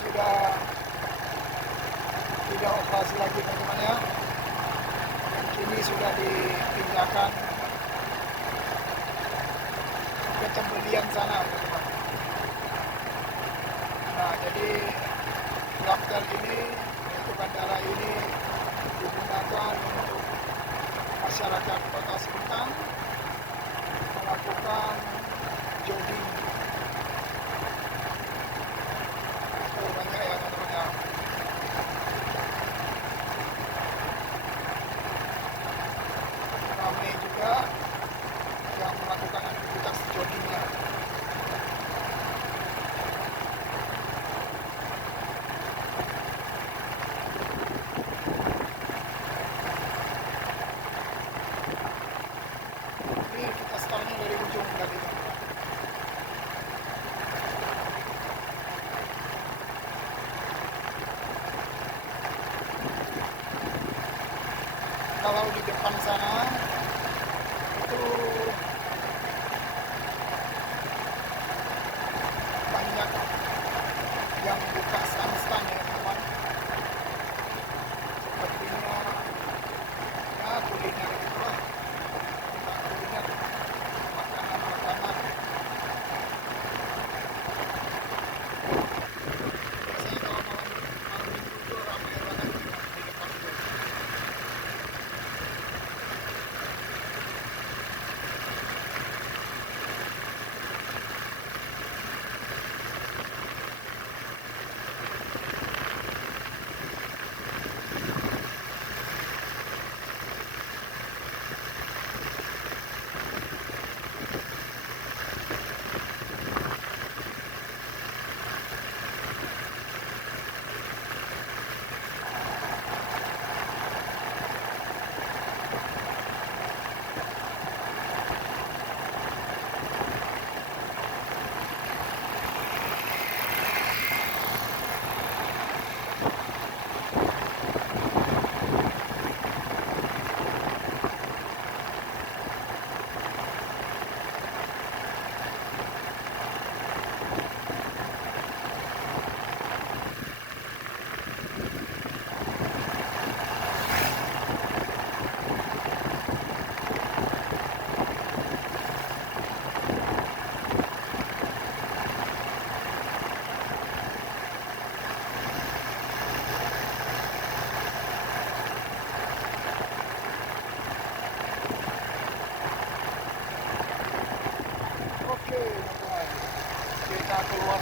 sudah tidak operasi lagi teman-teman ya, dan kini sudah dipindahkan ke Cembelian sana teman-teman. Nah, jadi Blangkal ini, yaitu bandara ini, digunakan untuk masyarakat Kota Sintang melakukan jogging. Itu banyak ya teman-teman ya. Ramai juga yang melakukan aktivitas joggingnya. Ini kita startnya dari ujung tadi. Kalau di depan sana itu banyak yang buka stand-stand ya teman, sepertinya ya kuliner itulah, buka kuliner, makanan-makanan. Biasanya kalau malam minggu itu ramai banget di depan itu. Oke teman-teman, kita keluar